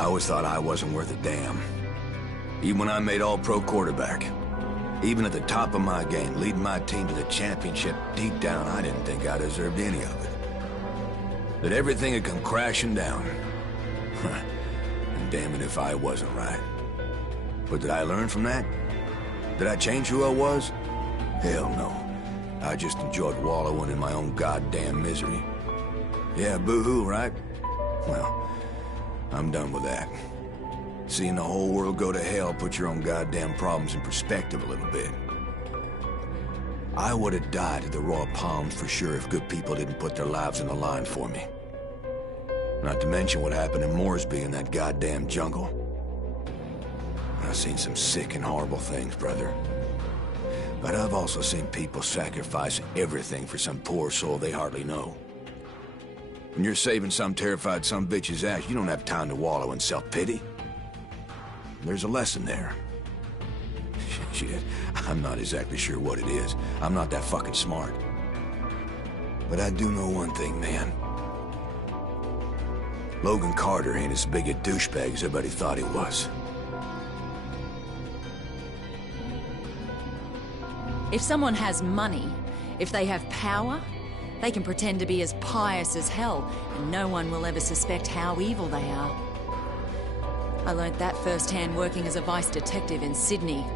I always thought I wasn't worth a damn. Even when I made all-pro quarterback. Even at the top of my game, leading my team to the championship, deep down, I didn't think I deserved any of it. That everything had come crashing down. And damn it if I wasn't right. But did I learn from that? Did I change who I was? Hell no. I just enjoyed wallowing in my own goddamn misery. Yeah, boo-hoo, right? Well, I'm done with that. Seeing the whole world go to hell puts your own goddamn problems in perspective a little bit. I would have died at the Royal Palms for sure if good people didn't put their lives on the line for me. Not to mention what happened in Moresby in that goddamn jungle. I've seen some sick and horrible things, brother. But I've also seen people sacrifice everything for some poor soul they hardly know. When you're saving some terrified some bitch's ass, you don't have time to wallow in self-pity. There's a lesson there. Shit, I'm not exactly sure what it is. I'm not that fucking smart. But I do know one thing, man. Logan Carter ain't as big a douchebag as everybody thought he was. If someone has money, if they have power, they can pretend to be as pious as hell, and no one will ever suspect how evil they are. I learnt that firsthand working as a vice detective in Sydney.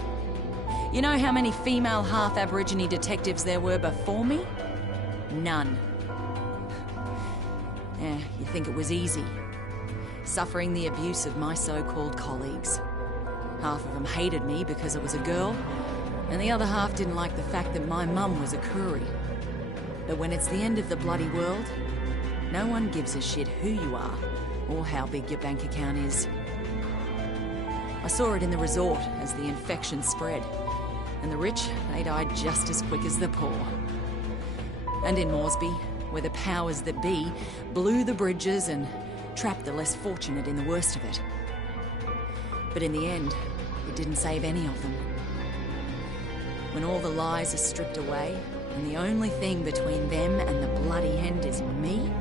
You know how many female half-Aborigine detectives there were before me? None. You think it was easy. Suffering the abuse of my so-called colleagues. Half of them hated me because I was a girl, and the other half didn't like the fact that my mum was a Koori. But when it's the end of the bloody world, no one gives a shit who you are, or how big your bank account is. I saw it in the resort as the infection spread, and the rich, they died just as quick as the poor. And in Moresby, where the powers that be blew the bridges and trapped the less fortunate in the worst of it. But in the end, it didn't save any of them. When all the lies are stripped away, and the only thing between them and the bloody end is me,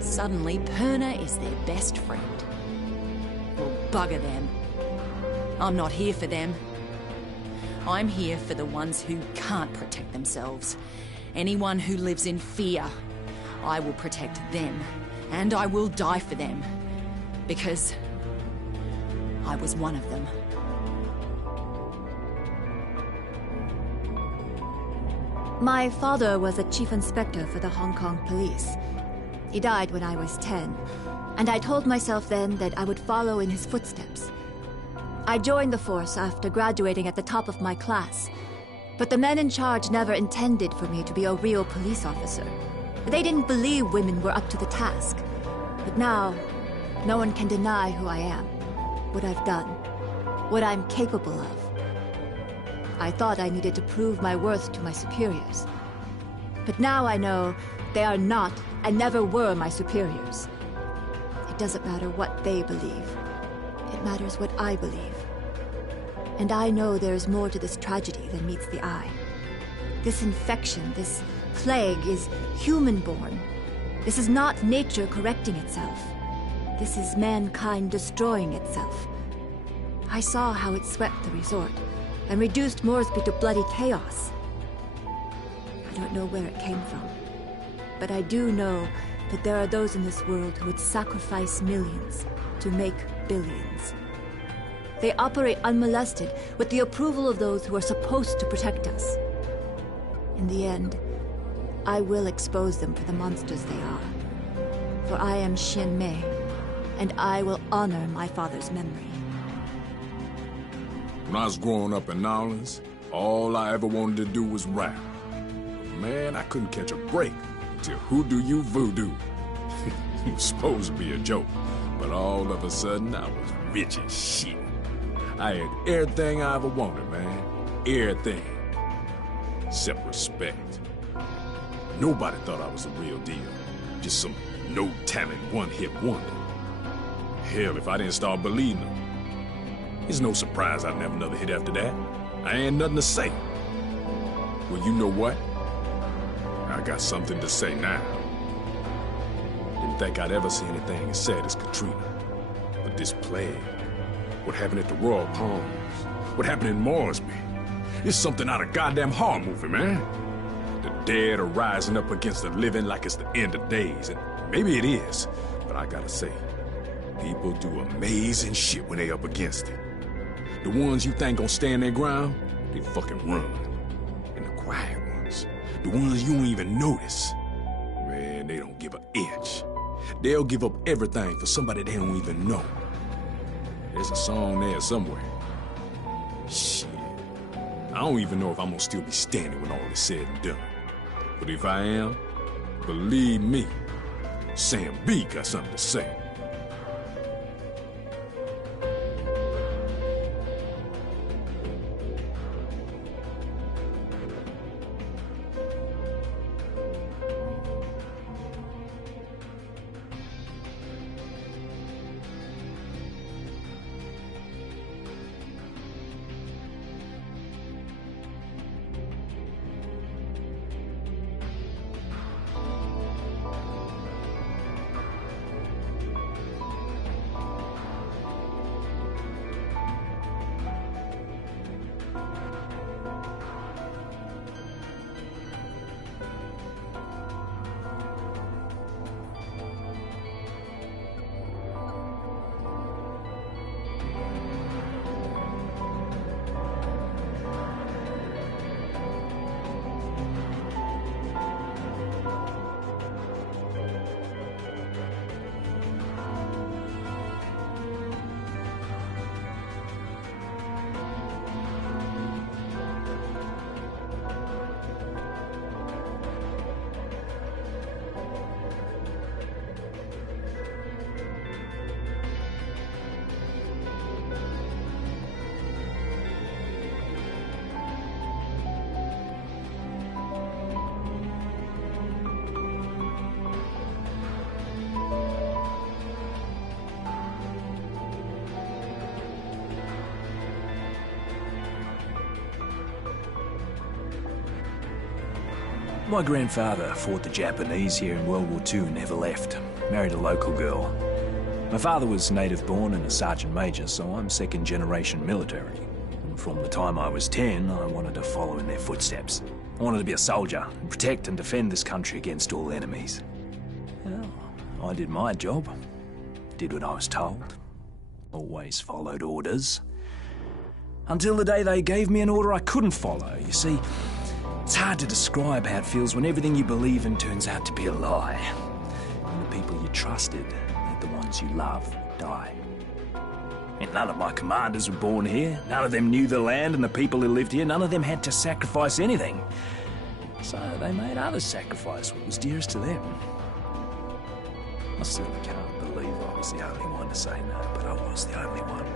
suddenly Perna is their best friend. Well, bugger them. I'm not here for them. I'm here for the ones who can't protect themselves. Anyone who lives in fear. I will protect them, and I will die for them. Because I was one of them. My father was a chief inspector for the Hong Kong police. He died when I was 10, and I told myself then that I would follow in his footsteps. I joined the force after graduating at the top of my class, but the men in charge never intended for me to be a real police officer. They didn't believe women were up to the task. But now, no one can deny who I am, what I've done, what I'm capable of. I thought I needed to prove my worth to my superiors. But now I know they are not and never were my superiors. It doesn't matter what they believe. It matters what I believe. And I know there is more to this tragedy than meets the eye. This infection, this plague is human-born. This is not nature correcting itself. This is mankind destroying itself. I saw how it swept the resort and reduced Moresby to bloody chaos. I don't know where it came from, but I do know that there are those in this world who would sacrifice millions to make billions. They operate unmolested with the approval of those who are supposed to protect us. In the end, I will expose them for the monsters they are. For I am Xian Mei, and I will honor my father's memory. When I was growing up in Lsland, all I ever wanted to do was rap. Man, I couldn't catch a break until Who Do You Voodoo? It was supposed to be a joke, but all of a sudden I was rich as shit. I had everything I ever wanted, man. Everything. Except respect. Nobody thought I was the real deal. Just some no-talent, one-hit wonder. Hell, if I didn't start believing them, it's no surprise I'd never another hit after that. I ain't nothing to say. Well, you know what? I got something to say now. Didn't think I'd ever see anything as sad as Katrina. But But this plague, what happened at the Royal Palms, what happened in Moresby, it's something out of goddamn horror movie, man. The dead are rising up against the living like it's the end of days, and maybe it is, but I gotta say, people do amazing shit when they up against it. The ones you think gon' stand their ground, they fucking run. And the quiet ones, the ones you don't even notice, man, they don't give an inch. They'll give up everything for somebody they don't even know. There's a song there somewhere. Shit. I don't even know if I'm gonna still be standing when all is said and done. But if I am, believe me, Sam B got something to say. My grandfather fought the Japanese here in World War II and never left. Married a local girl. My father was native-born and a sergeant major, so I'm second-generation military. And from the time I was 10, I wanted to follow in their footsteps. I wanted to be a soldier, and protect and defend this country against all enemies. Well, I did my job. Did what I was told. Always followed orders. Until the day they gave me an order I couldn't follow. You see, it's hard to describe how it feels when everything you believe in turns out to be a lie. And the people you trusted, the ones you love, die. And none of my commanders were born here. None of them knew the land and the people who lived here. None of them had to sacrifice anything. So they made others sacrifice what was dearest to them. I still can't believe I was the only one to say no, but I was the only one.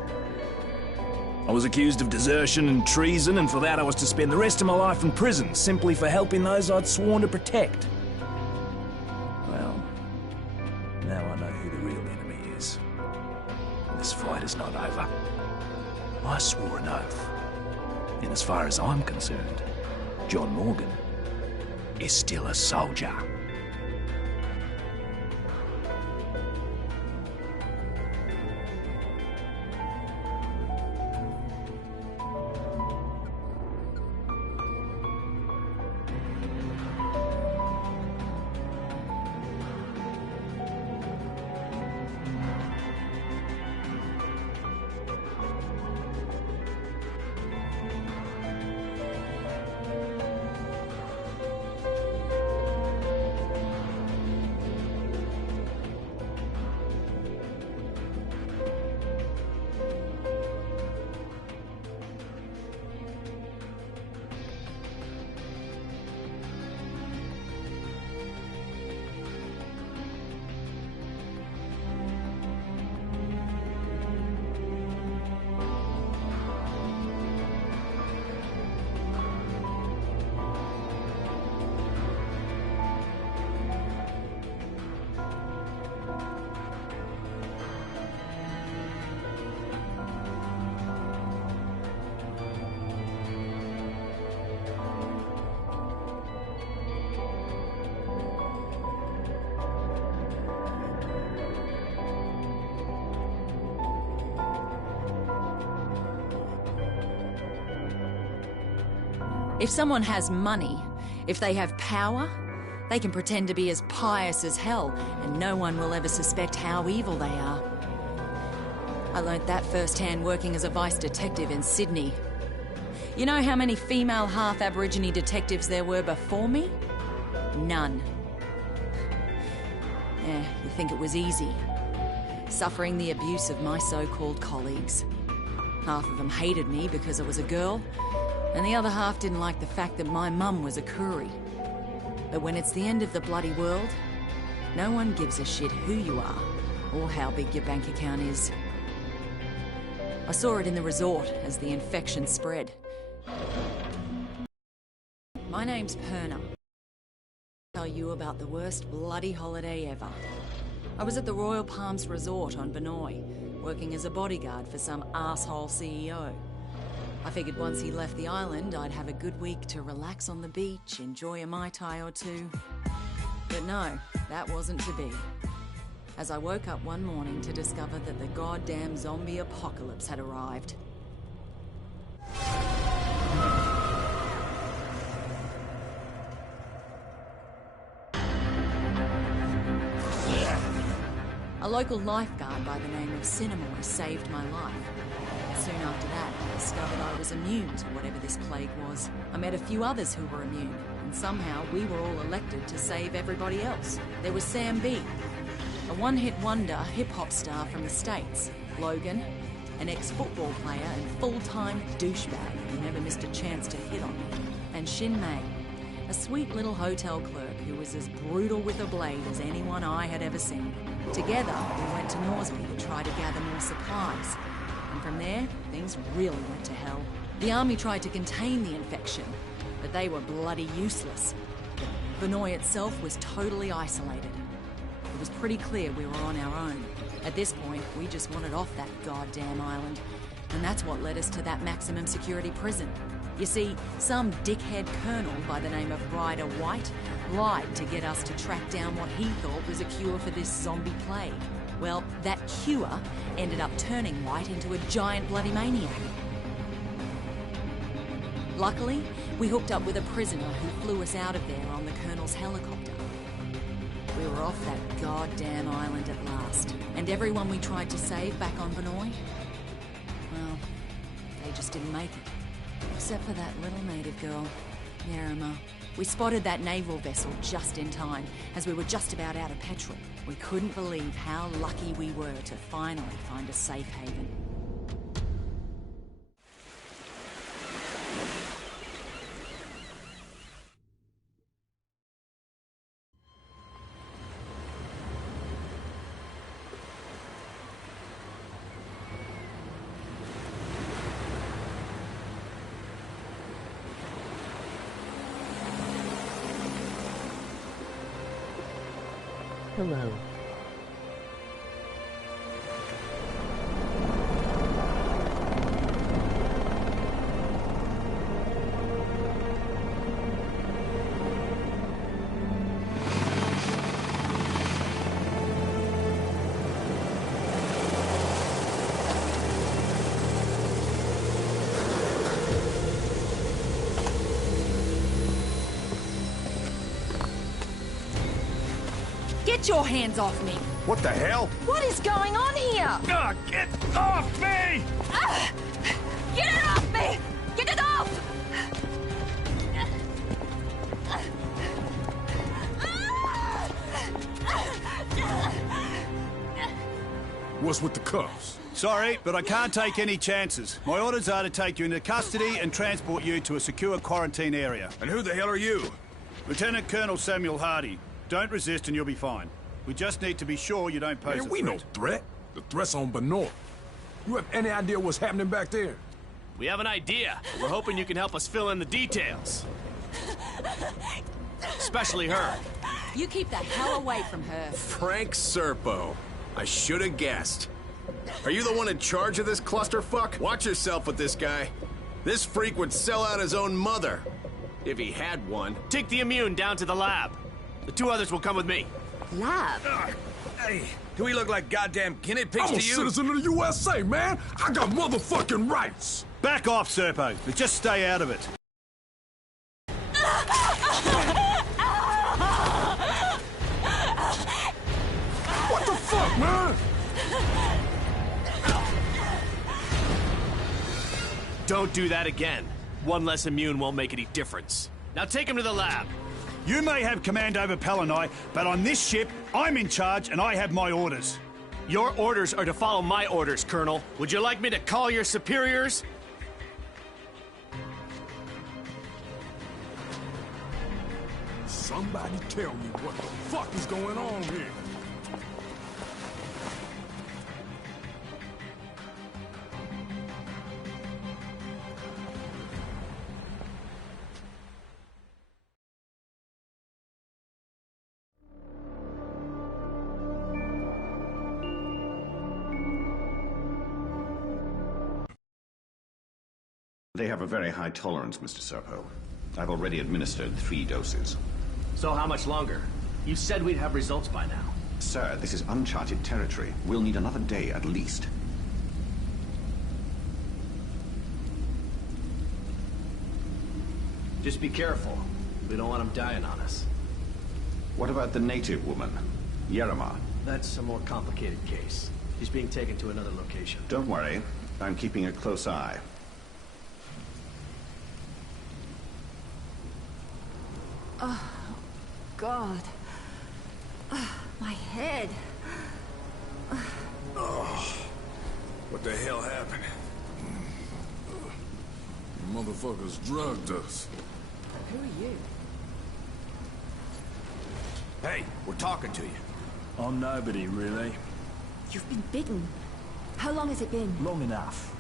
I was accused of desertion and treason, and for that I was to spend the rest of my life in prison, simply for helping those I'd sworn to protect. Well, now I know who the real enemy is. This fight is not over. I swore an oath. And as far as I'm concerned, John Morgan is still a soldier. If someone has money, if they have power, they can pretend to be as pious as hell, and no one will ever suspect how evil they are. I learnt that firsthand working as a vice detective in Sydney. You know how many female half-Aborigine detectives there were before me? None. You think it was easy. Suffering the abuse of my so-called colleagues. Half of them hated me because I was a girl, and the other half didn't like the fact that my mum was a Koori. But when it's the end of the bloody world, no one gives a shit who you are or how big your bank account is. I saw it in the resort as the infection spread. My name's Perna. I'll tell you about the worst bloody holiday ever. I was at the Royal Palms Resort on Benoi, working as a bodyguard for some asshole CEO. I figured once he left the island, I'd have a good week to relax on the beach, enjoy a Mai Tai or two. But no, that wasn't to be. As I woke up one morning to discover that the goddamn zombie apocalypse had arrived. A local lifeguard by the name of Cinemoy saved my life. Soon after that, I discovered I was immune to whatever this plague was. I met a few others who were immune, and somehow we were all elected to save everybody else. There was Sam B, a one-hit wonder hip-hop star from the States. Logan, an ex-football player and full-time douchebag who never missed a chance to hit on me. And Shin Mei, a sweet little hotel clerk who was as brutal with a blade as anyone I had ever seen. Together, we went to Norsby to try to gather more supplies. And from there, things really went to hell. The army tried to contain the infection, but they were bloody useless. Benoi itself was totally isolated. It was pretty clear we were on our own. At this point, we just wanted off that goddamn island, and that's what led us to that maximum security prison. You see, some dickhead colonel by the name of Ryder White lied to get us to track down what he thought was a cure for this zombie plague. Well, that cure ended up turning White into a giant bloody maniac. Luckily, we hooked up with a prisoner who flew us out of there on the Colonel's helicopter. We were off that goddamn island at last. And everyone we tried to save back on Benoi, well, they just didn't make it. Except for that little native girl, Nerima. We spotted that naval vessel just in time, as we were just about out of petrol. We couldn't believe how lucky we were to finally find a safe haven. Hello. Get your hands off me! What the hell? What is going on here? Get off me! Get it off me! Get it off! What's with the cuffs? Sorry, but I can't take any chances. My orders are to take you into custody and transport you to a secure quarantine area. And who the hell are you? Lieutenant Colonel Samuel Hardy. Don't resist and you'll be fine. We just need to be sure you don't pose a Man, we threat. no threat. The threat's on Benoi. You have any idea what's happening back there? We have an idea. We're hoping you can help us fill in the details. Especially her. You keep the hell away from her. Frank Serpo. I should have guessed. Are you the one in charge of this clusterfuck? Watch yourself with this guy. This freak would sell out his own mother. If he had one. Take the immune down to the lab. The two others will come with me. Lab? Hey, do we look like goddamn guinea pigs I'm a to you? citizen of the USA, man! I got motherfucking rights! Back off, Serpo, but just stay out of it. Don't do that again. One less immune won't make any difference. Now take him to the lab. You may have command over Palanai, but on this ship, I'm in charge and I have my orders. Your orders are to follow my orders, Colonel. Would you like me to call your superiors? Somebody tell me what the fuck is going on here. They have a very high tolerance, Mr. Serpo. I've already administered 3 doses. So how much longer? You said we'd have results by now. Sir, this is uncharted territory. We'll need another day at least. Just be careful. We don't want him dying on us. What about the native woman, Yerima? That's a more complicated case. She's being taken to another location. Don't worry. I'm keeping a close eye. Oh, God. My head. Oh, what the hell happened? Motherfuckers drugged us. Who are you? Hey, we're talking to you. I'm nobody, really. You've been bitten. How long has it been? Long enough.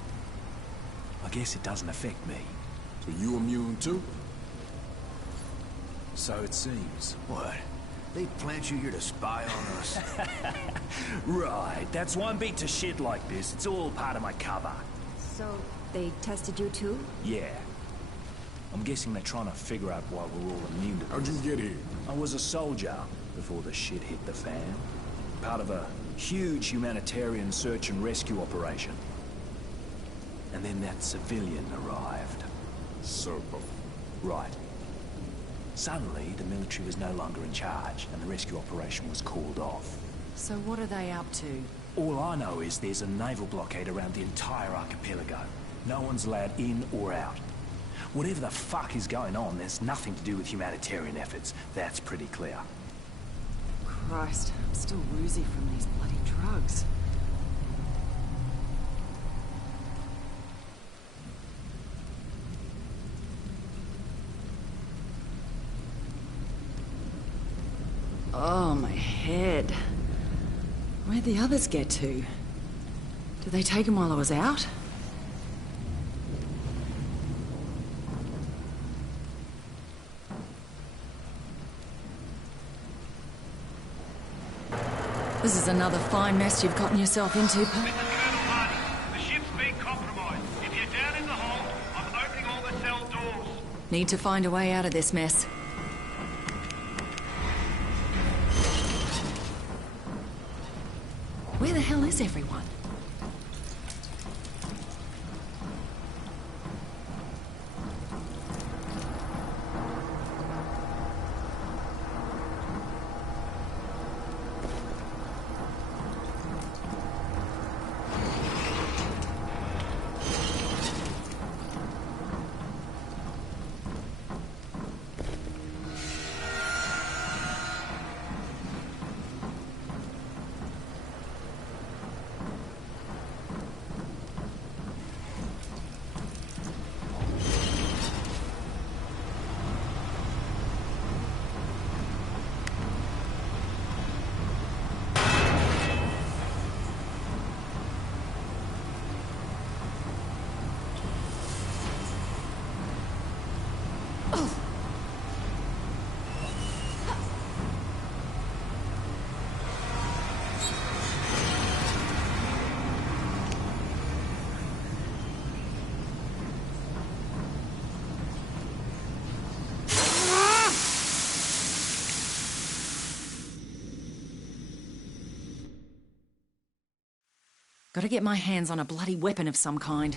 I guess it doesn't affect me. So you immune too? So it seems. What? They plant you here to spy on us? Right, that's why I'm beat to shit like this. It's all part of my cover. So, they tested you too? Yeah. I'm guessing they're trying to figure out why we're all immune to this. How'd you get here? I was a soldier before the shit hit the fan. Part of a huge humanitarian search and rescue operation. And then that civilian arrived. Serpo. Right. Suddenly, the military was no longer in charge, and the rescue operation was called off. So what are they up to? All I know is there's a naval blockade around the entire archipelago. No one's allowed in or out. Whatever the fuck is going on, there's nothing to do with humanitarian efforts. That's pretty clear. Christ, I'm still woozy from these bloody drugs. Oh, my head. Where'd the others get to? Did they take him while I was out? This is another fine mess you've gotten yourself into, Pop. Colonel Hardy, the ship's been compromised. If you're down in the hold, I'm opening all the cell doors. Need to find a way out of this mess. Where the hell is everyone? Gotta get my hands on a bloody weapon of some kind.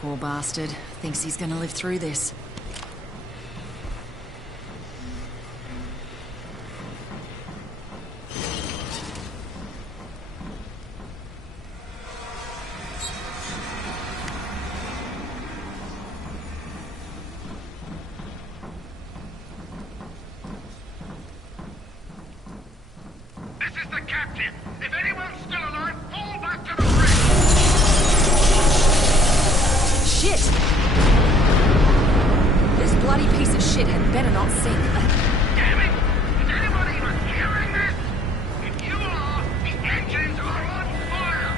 Poor bastard. Thinks he's gonna live through this. This is the captain. If anyone's still alive, fall back to the bridge. Shit! This bloody piece of shit had better not sink. Damn it! Is anyone even hearing this? If you are, the engines are on fire.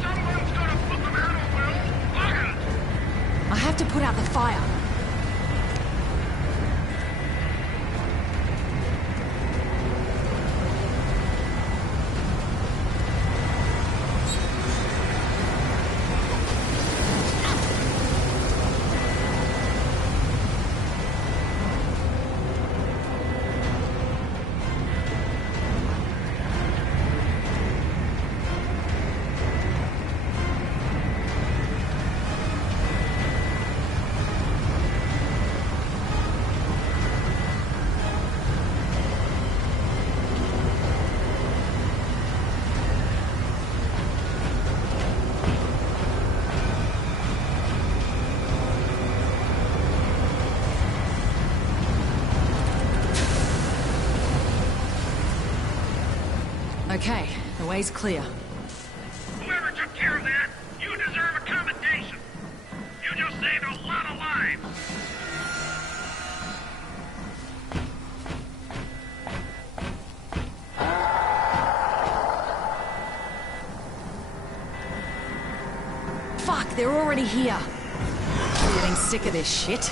Someone's got to put them out or we're all buggered. I have to put out the fire. Okay, the way's clear. Whoever took care of that, you deserve a commendation. You just saved a lot of lives. Fuck, they're already here. I'm getting sick of this shit.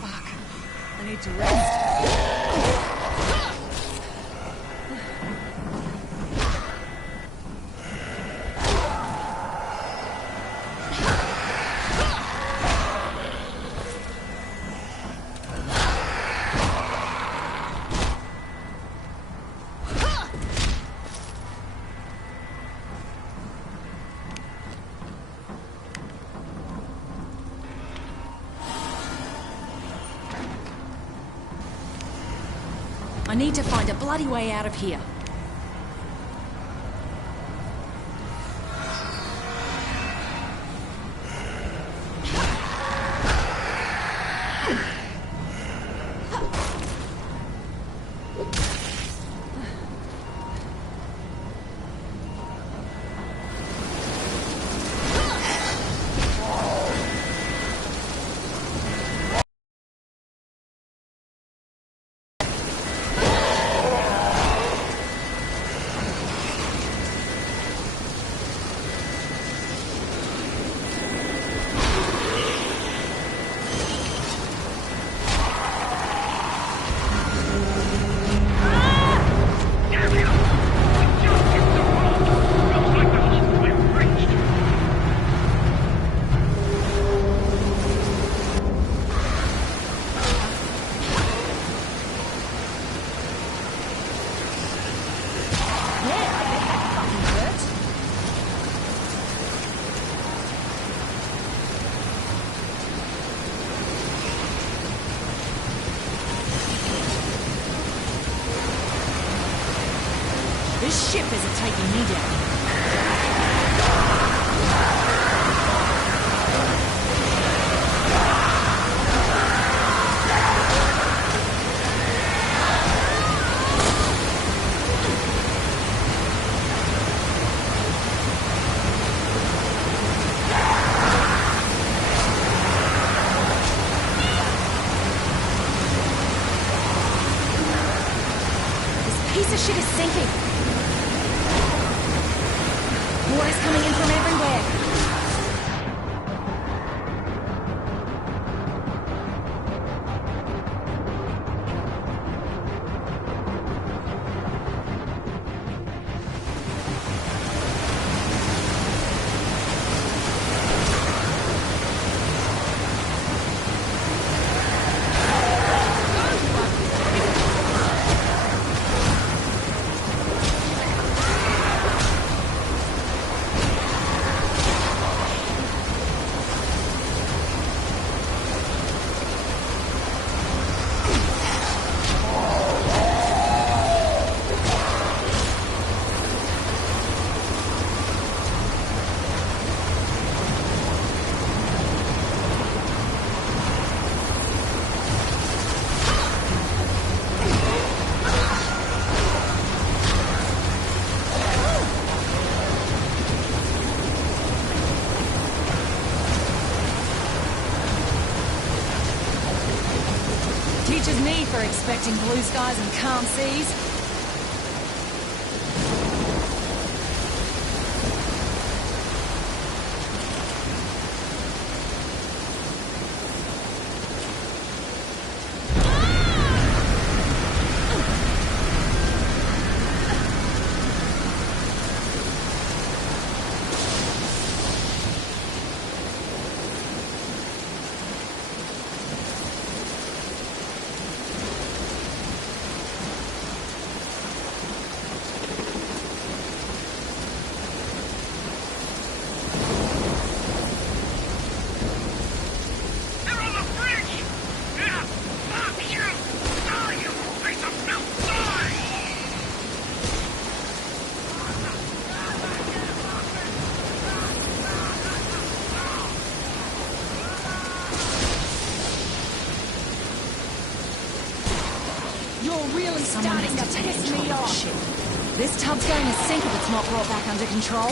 Fuck, I need to rest. I need to find a bloody way out of here. This ship isn't taking me down. This piece of shit is sinking. Water's coming in from everywhere. Teaches me for expecting blue skies and calm seas. Starting to piss me off. Shit. This tub's going to sink if it's not brought back under control.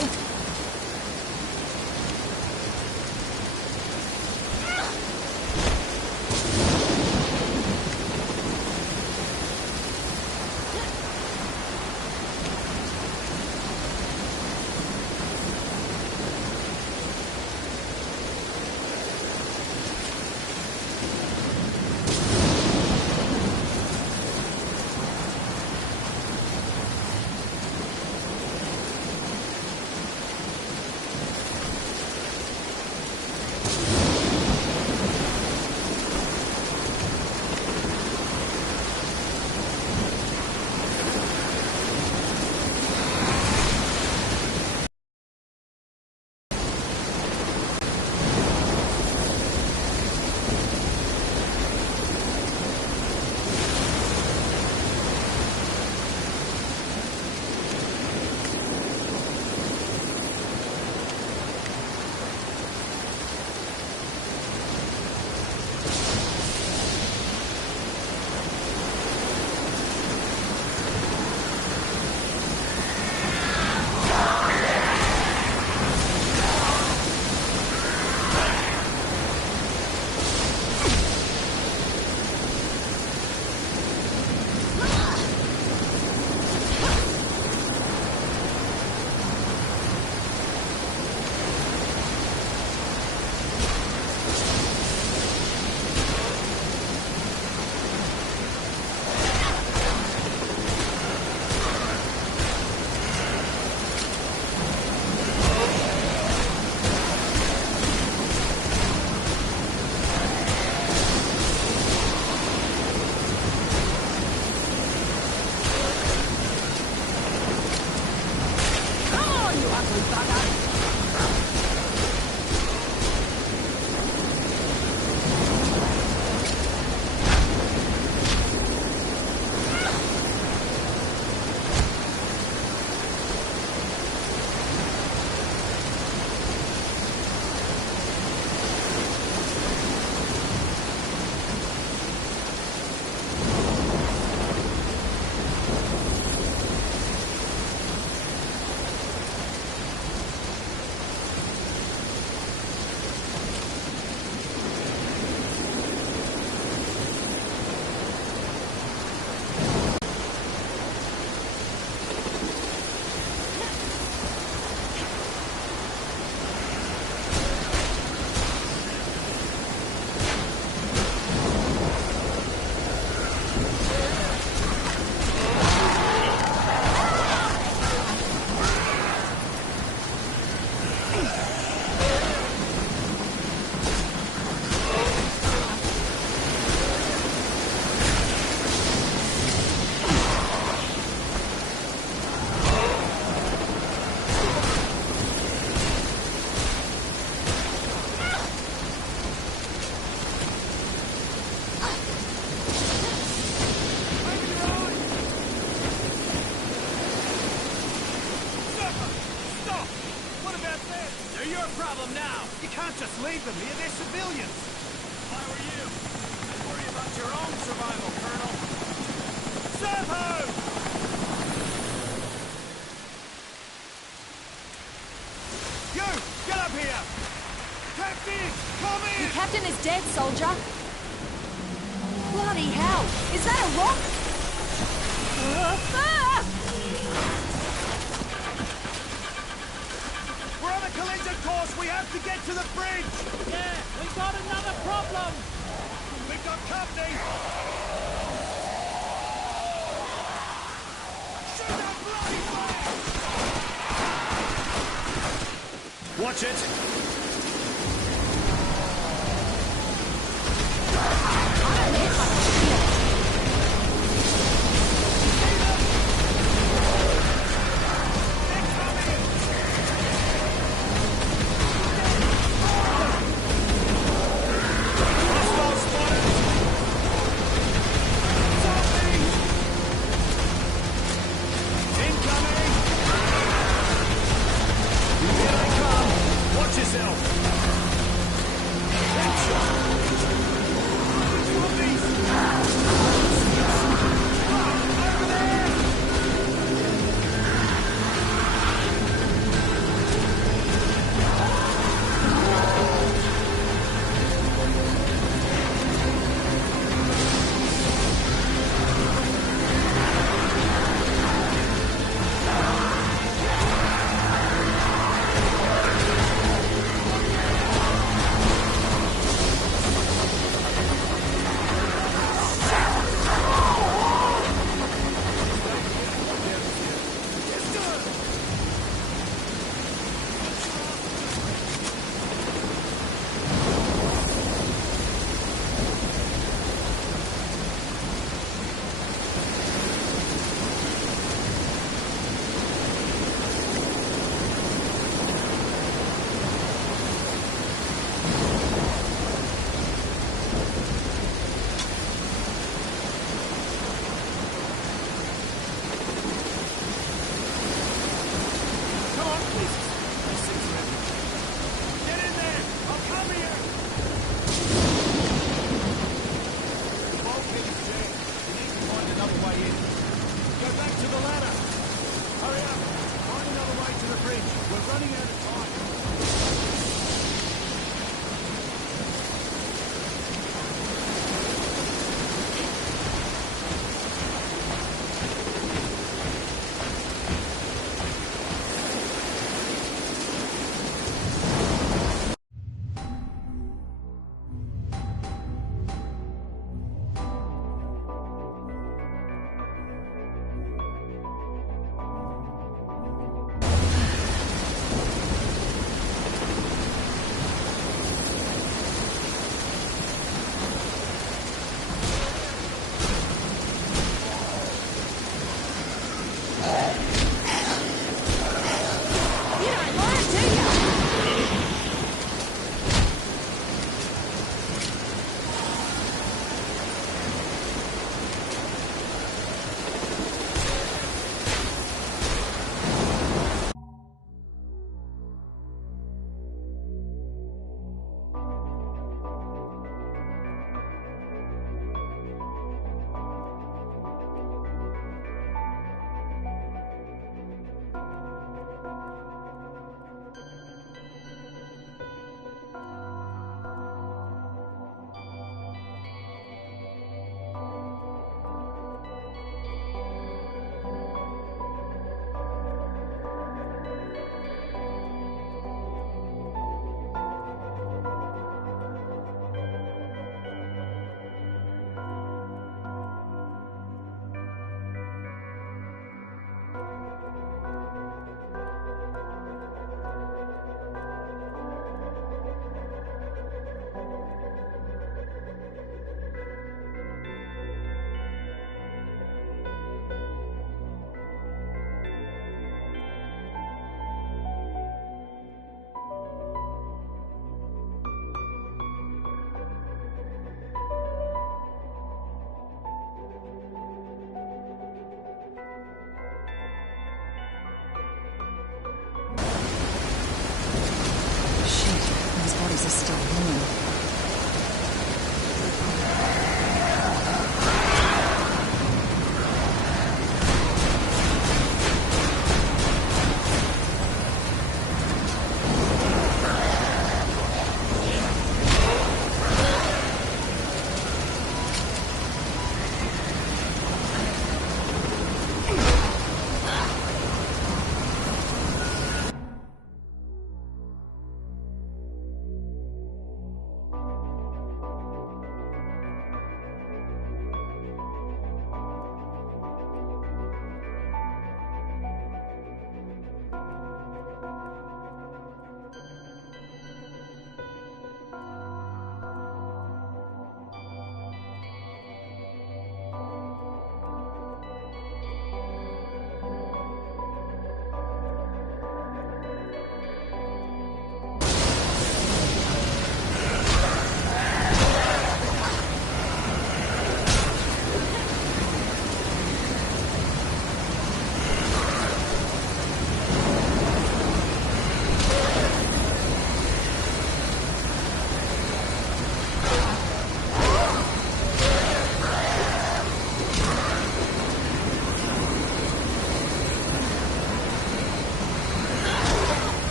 problem now. You can't just leave them here. They're civilians. If I were you, I'd worry about your own survival, Colonel. Servo! You! Get up here! Captain! Come in! Your captain is dead, soldier. Bloody hell! Is that a rock? We're on a collision course! We have to get to the bridge! Yeah, we've got another problem! We've got company! Shoot that bloody flare! Watch it! Watch yourself!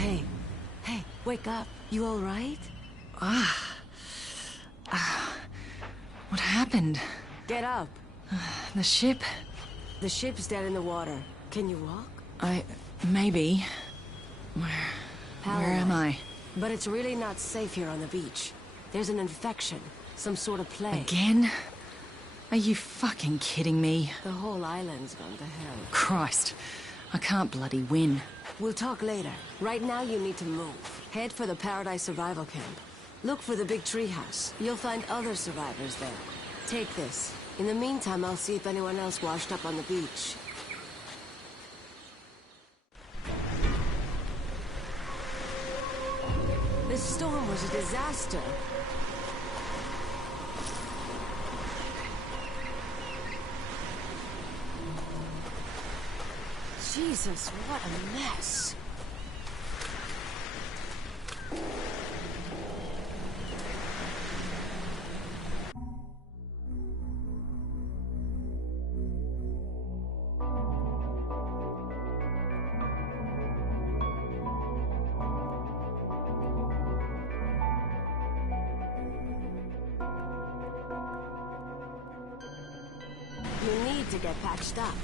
Hey, wake up. You all right? What happened? Get up. The ship? The ship's dead in the water. Can you walk? Maybe. Where am I? But it's really not safe here on the beach. There's an infection. Some sort of plague. Again? Are you fucking kidding me? The whole island's gone to hell. Christ. I can't bloody win. We'll talk later. Right now you need to move. Head for the Paradise Survival Camp. Look for the big treehouse. You'll find other survivors there. Take this. In the meantime, I'll see if anyone else washed up on the beach. This storm was a disaster. Jesus, what a mess. You need to get patched up.